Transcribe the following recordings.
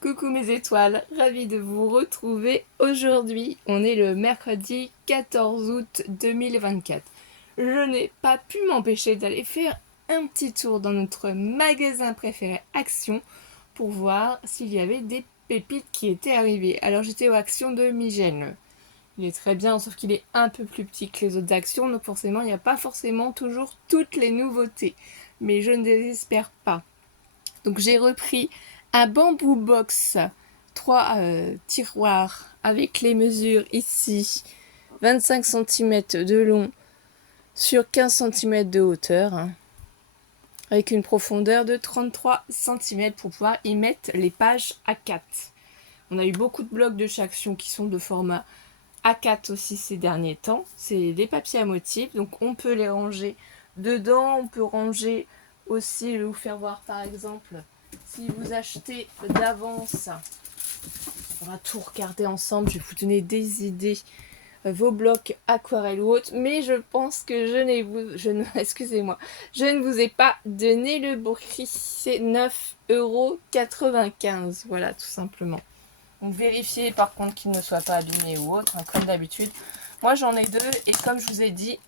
Coucou mes étoiles, ravie de vous retrouver aujourd'hui. On est le mercredi 14 août 2024. Je n'ai pas pu m'empêcher d'aller faire un petit tour dans notre magasin préféré Action pour voir s'il y avait des pépites qui étaient arrivées. Alors j'étais au Action de Migène. Il est très bien, sauf qu'il est un peu plus petit que les autres actions, donc forcément il n'y a pas forcément toujours toutes les nouveautés. Mais je ne désespère pas. Donc j'ai repris un bambou box, 3 tiroirs avec les mesures ici, 25 cm de long sur 15 cm de hauteur, avec une profondeur de 33 cm pour pouvoir y mettre les pages A4. On a eu beaucoup de blocs de chez Action qui sont de format A4 aussi ces derniers temps. C'est des papiers à motifs, donc on peut les ranger dedans. On peut ranger aussi, je vais vous faire voir par exemple, si vous achetez d'avance, on va tout regarder ensemble, je vais vous donner des idées, vos blocs aquarelle ou autres, mais je pense que je ne vous ai pas donné le bon prix, c'est 9,95 €, voilà tout simplement. Donc vérifiez par contre qu'il ne soit pas abîmé ou autre, hein, comme d'habitude. Moi j'en ai deux et comme je vous ai dit,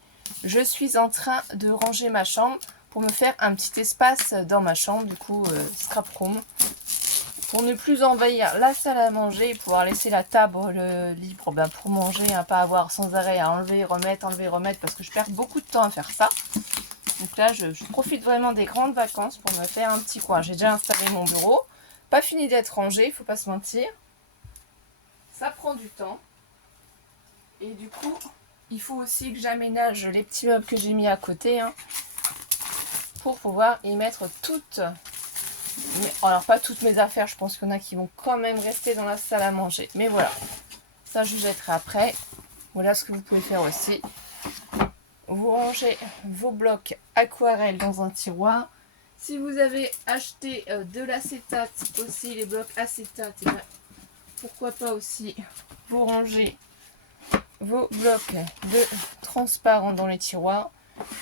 je suis en train de ranger ma chambre pour me faire un petit espace dans ma chambre, du coup scrap room, pour ne plus envahir la salle à manger et pouvoir laisser la table libre pour manger, hein, pas avoir sans arrêt à enlever, remettre, parce que je perds beaucoup de temps à faire ça. Donc là je profite vraiment des grandes vacances pour me faire un petit coin. J'ai déjà installé mon bureau, pas fini d'être rangé, il faut pas se mentir. Ça prend du temps. Et du coup, il faut aussi que j'aménage les petits meubles que j'ai mis à côté, hein, pour pouvoir y mettre toutes. Alors pas toutes mes affaires, je pense qu'il y en a qui vont quand même rester dans la salle à manger. Mais voilà, ça je jetterai après. Voilà ce que vous pouvez faire aussi. Vous rangez vos blocs aquarelle dans un tiroir. Si vous avez acheté de l'acétate aussi, les blocs acétate, et bien, pourquoi pas aussi vous ranger vos blocs de transparent dans les tiroirs.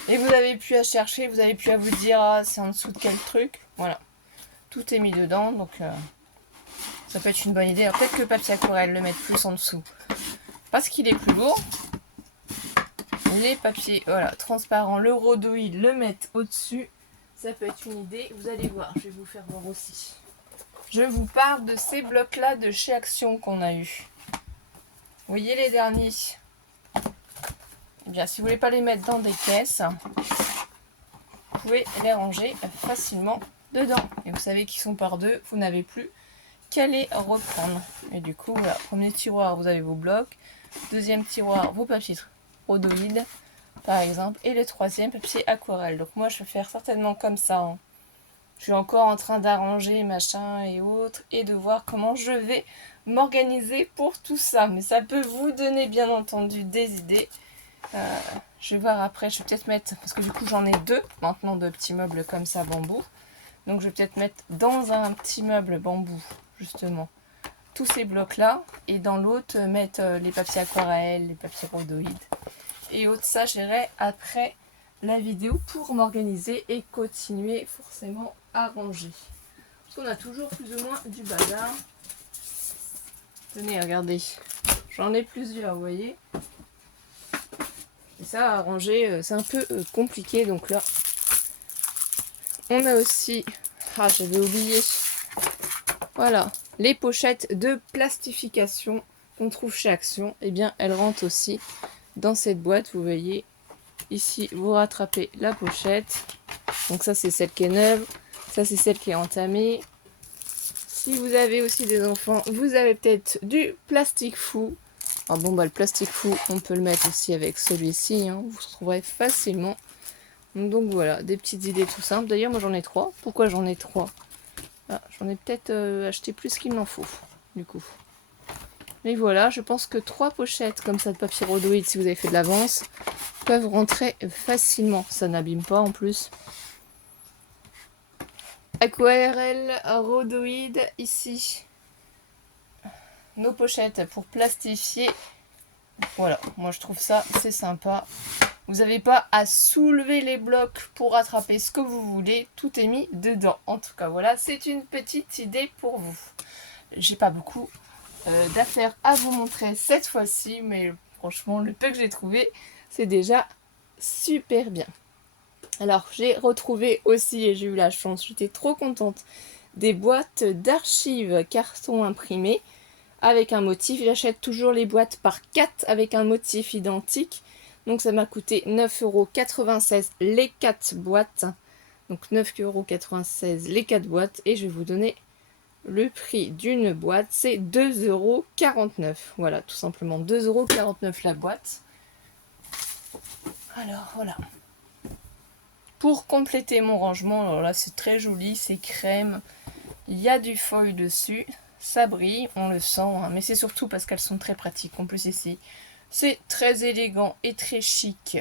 Et vous avez pu à chercher, vous avez pu à vous dire ah, c'est en dessous de quel truc. Voilà, tout est mis dedans, donc ça peut être une bonne idée. Alors peut-être que le papier aquarelle le mettre plus en dessous parce qu'il est plus lourd. Les papiers voilà, transparents, le rhodoïde le mettre au-dessus, ça peut être une idée. Vous allez voir, je vais vous faire voir aussi. Je vous parle de ces blocs là de chez Action qu'on a eu. Vous voyez les derniers? Eh bien, si vous voulez pas les mettre dans des caisses, vous pouvez les ranger facilement dedans. Et vous savez qu'ils sont par deux, vous n'avez plus qu'à les reprendre. Et du coup, voilà, premier tiroir, vous avez vos blocs. Deuxième tiroir, vos papiers rhodoïdes, par exemple. Et le troisième, papier aquarelle. Donc moi, je vais faire certainement comme ça, hein. Je suis encore en train d'arranger machin et autres et de voir comment je vais m'organiser pour tout ça. Mais ça peut vous donner bien entendu des idées. Je vais voir après, je vais peut-être mettre, parce que du coup j'en ai deux maintenant de petits meubles comme ça bambou. Donc je vais peut-être mettre dans un petit meuble bambou justement tous ces blocs là. Et dans l'autre mettre les papiers aquarelle, les papiers rhodoïdes. Et autres, ça j'irai après la vidéo pour m'organiser et continuer forcément à ranger. Parce qu'on a toujours plus ou moins du bazar. Tenez, regardez. J'en ai plusieurs, vous voyez. Et ça, à ranger, c'est un peu compliqué. Donc là, on a aussi... Ah, j'avais oublié. Voilà, les pochettes de plastification qu'on trouve chez Action. Eh bien, elles rentrent aussi dans cette boîte, vous voyez. Ici, vous rattrapez la pochette. Donc ça, c'est celle qui est neuve. Ça, c'est celle qui est entamée. Si vous avez aussi des enfants, vous avez peut-être du plastique fou. Alors bon, bah, le plastique fou, on peut le mettre aussi avec celui-ci. Hein. Vous trouverez facilement. Donc voilà, des petites idées tout simples. D'ailleurs, moi, j'en ai 3. Pourquoi j'en ai 3? Ah, j'en ai peut-être acheté plus qu'il m'en faut, du coup. Mais voilà, je pense que 3 pochettes comme ça de papier rhodoïde, si vous avez fait de l'avance, peuvent rentrer facilement. Ça n'abîme pas en plus. Aquarelle rhodoïde ici. Nos pochettes pour plastifier. Voilà, moi je trouve ça c'est sympa. Vous n'avez pas à soulever les blocs pour attraper ce que vous voulez. Tout est mis dedans. En tout cas, voilà, c'est une petite idée pour vous. j'ai pas beaucoup d'affaires à vous montrer cette fois-ci, mais franchement, le peu que j'ai trouvé, c'est déjà super bien. Alors, j'ai retrouvé aussi, et j'ai eu la chance, j'étais trop contente, des boîtes d'archives carton imprimé avec un motif. J'achète toujours les boîtes par 4 avec un motif identique. Donc ça m'a coûté 9,96 € les 4 boîtes. Donc 9,96 € les 4 boîtes. Et je vais vous donner le prix d'une boîte. C'est 2,49 €. Voilà, tout simplement 2,49 € la boîte. Alors voilà. Pour compléter mon rangement, alors là c'est très joli, c'est crème. Il y a du foil dessus. Ça brille, on le sent, hein, mais c'est surtout parce qu'elles sont très pratiques. En plus ici, c'est très élégant et très chic.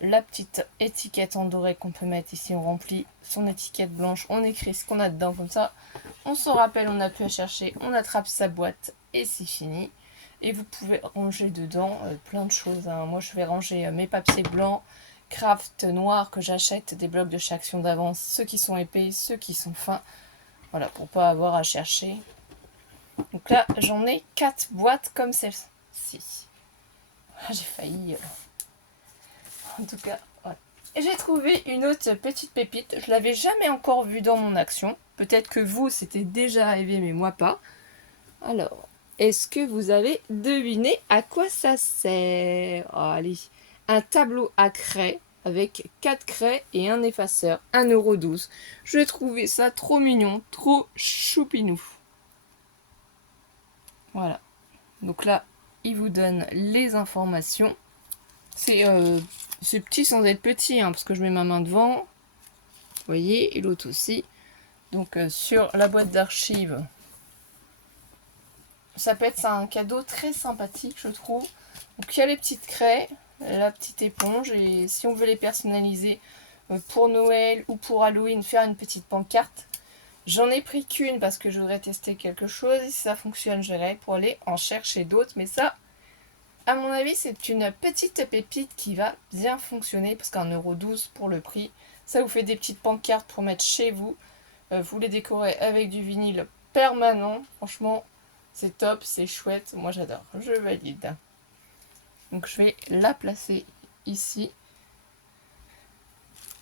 La petite étiquette en doré qu'on peut mettre ici, on remplit son étiquette blanche, on écrit ce qu'on a dedans comme ça. On se rappelle, on n'a plus à chercher, on attrape sa boîte et c'est fini. Et vous pouvez ranger dedans plein de choses, hein. Moi je vais ranger mes papiers blancs, craft noirs que j'achète, des blocs de chez Action d'avance, ceux qui sont épais, ceux qui sont fins. Voilà, pour pas avoir à chercher. Donc là, j'en ai 4 boîtes comme celle-ci. J'ai failli. En tout cas, voilà. Et j'ai trouvé une autre petite pépite. Je l'avais jamais encore vue dans mon action. Peut-être que vous, c'était déjà arrivé, mais moi pas. Alors, est-ce que vous avez deviné à quoi ça sert? Oh, allez, un tableau à craie avec 4 craies et un effaceur, 1,12 €. Je trouvais ça trop mignon, trop choupinou. Voilà. Donc là, il vous donne les informations. C'est petit sans être petit, hein, parce que je mets ma main devant. Vous voyez, et l'autre aussi. Donc sur la boîte d'archives, ça peut être un cadeau très sympathique, je trouve. Donc il y a les petites craies, la petite éponge, et si on veut les personnaliser pour Noël ou pour Halloween, faire une petite pancarte. J'en ai pris qu'une parce que je voudrais tester quelque chose. Et si ça fonctionne, j'irai pour aller en chercher d'autres. Mais ça, à mon avis, c'est une petite pépite qui va bien fonctionner parce qu'1,12 € pour le prix. Ça vous fait des petites pancartes pour mettre chez vous. Vous les décorez avec du vinyle permanent. Franchement, c'est top, c'est chouette. Moi, j'adore. Je valide. Donc, je vais la placer ici.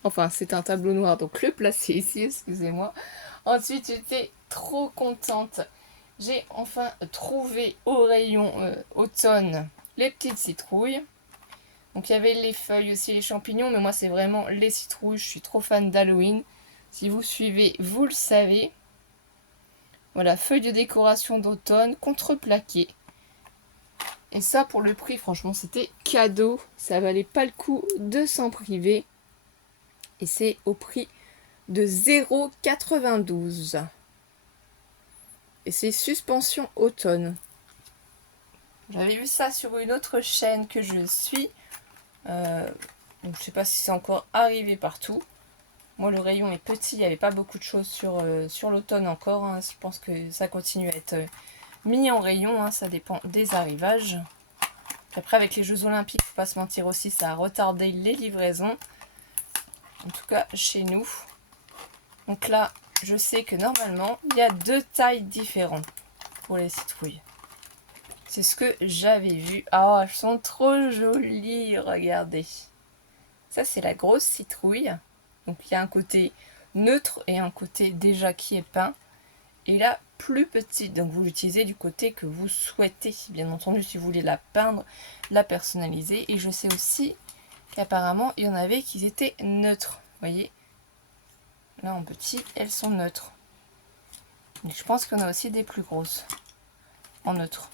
Enfin, c'est un tableau noir, donc le placer ici, excusez-moi. Ensuite, j'étais trop contente. J'ai enfin trouvé au rayon automne les petites citrouilles. Donc, il y avait les feuilles aussi, les champignons, mais moi, c'est vraiment les citrouilles. Je suis trop fan d'Halloween. Si vous suivez, vous le savez. Voilà, feuilles de décoration d'automne, contreplaqué. Et ça, pour le prix, franchement, c'était cadeau. Ça valait pas le coup de s'en priver. Et c'est au prix de 0,92 €. Et c'est suspension automne. J'avais vu ça sur une autre chaîne que je suis. Donc je sais pas si c'est encore arrivé partout. Moi le rayon est petit, il n'y avait pas beaucoup de choses sur l'automne encore, hein. Je pense que ça continue à être mis en rayon, hein. Ça dépend des arrivages. Puis après avec les Jeux Olympiques, faut pas se mentir aussi, ça a retardé les livraisons. En tout cas chez nous. Donc là, je sais que normalement, il y a 2 tailles différentes pour les citrouilles. C'est ce que j'avais vu. Ah, elles sont trop jolies, regardez. Ça, c'est la grosse citrouille. Donc, il y a un côté neutre et un côté déjà qui est peint. Et la plus petite, donc vous l'utilisez du côté que vous souhaitez. Bien entendu, si vous voulez la peindre, la personnaliser. Et je sais aussi qu'apparemment, il y en avait qui étaient neutres. Vous voyez ? Là, en petit, elles sont neutres. Et je pense qu'il y en a aussi des plus grosses, en neutre.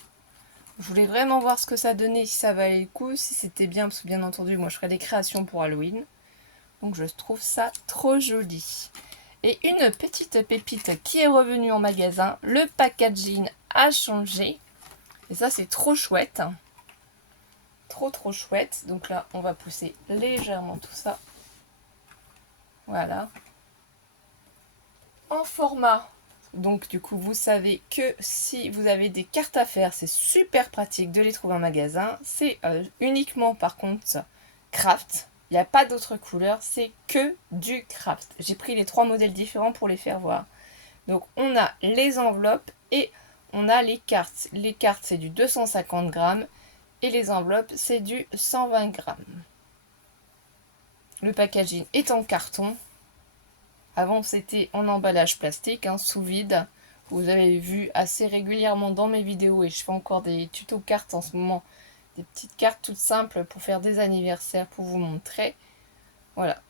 Je voulais vraiment voir ce que ça donnait, si ça valait le coup, si c'était bien, parce que bien entendu, moi je ferai des créations pour Halloween. Donc je trouve ça trop joli. Et une petite pépite qui est revenue en magasin, le packaging a changé. Et ça c'est trop chouette. Trop chouette. Donc là, on va pousser légèrement tout ça. Voilà. En format. Donc du coup, vous savez que si vous avez des cartes à faire, c'est super pratique de les trouver en magasin. C'est uniquement par contre craft. Il n'y a pas d'autres couleurs, c'est que du craft. J'ai pris les 3 modèles différents pour les faire voir. Donc on a les enveloppes et on a les cartes. Les cartes c'est du 250 grammes et les enveloppes c'est du 120 grammes. Le packaging est en carton. Avant c'était en emballage plastique, sous vide. Vous avez vu assez régulièrement dans mes vidéos et je fais encore des tutos cartes en ce moment. Des petites cartes toutes simples pour faire des anniversaires pour vous montrer. Voilà.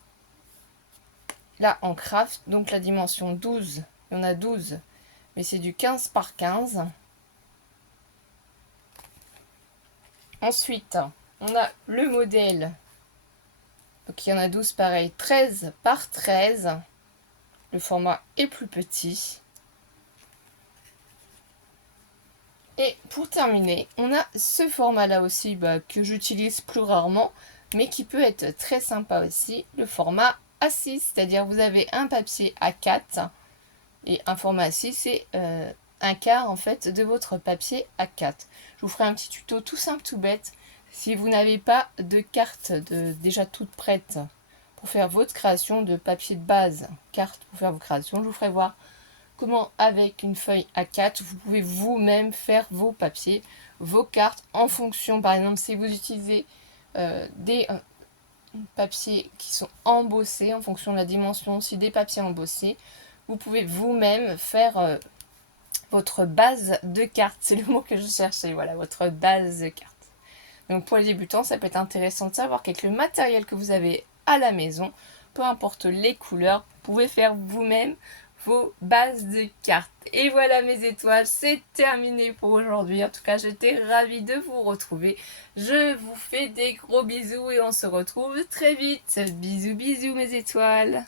Là en craft, donc la dimension 12, il y en a 12, mais c'est du 15 par 15. Ensuite, on a le modèle. Donc il y en a 12 pareil, 13 par 13. Le format est plus petit. Et pour terminer, on a ce format-là aussi que j'utilise plus rarement, mais qui peut être très sympa aussi, le format A6. C'est-à-dire vous avez un papier A4 et un format A6, c'est un quart en fait de votre papier A4. Je vous ferai un petit tuto tout simple, tout bête. Si vous n'avez pas de carte déjà toute prête pour faire votre création de papier de base, carte pour faire vos créations, je vous ferai voir comment avec une feuille A4, vous pouvez vous-même faire vos papiers, vos cartes en fonction, par exemple, si vous utilisez des papiers qui sont embossés, en fonction de la dimension aussi des papiers embossés, vous pouvez vous-même faire votre base de cartes. C'est le mot que je cherchais, voilà, votre base de cartes. Donc pour les débutants, ça peut être intéressant de savoir qu'avec le matériel que vous avez à la maison, peu importe les couleurs, vous pouvez faire vous-même vos bases de cartes. Et voilà mes étoiles, c'est terminé pour aujourd'hui. En tout cas, j'étais ravie de vous retrouver. Je vous fais des gros bisous et on se retrouve très vite. Bisous, bisous mes étoiles.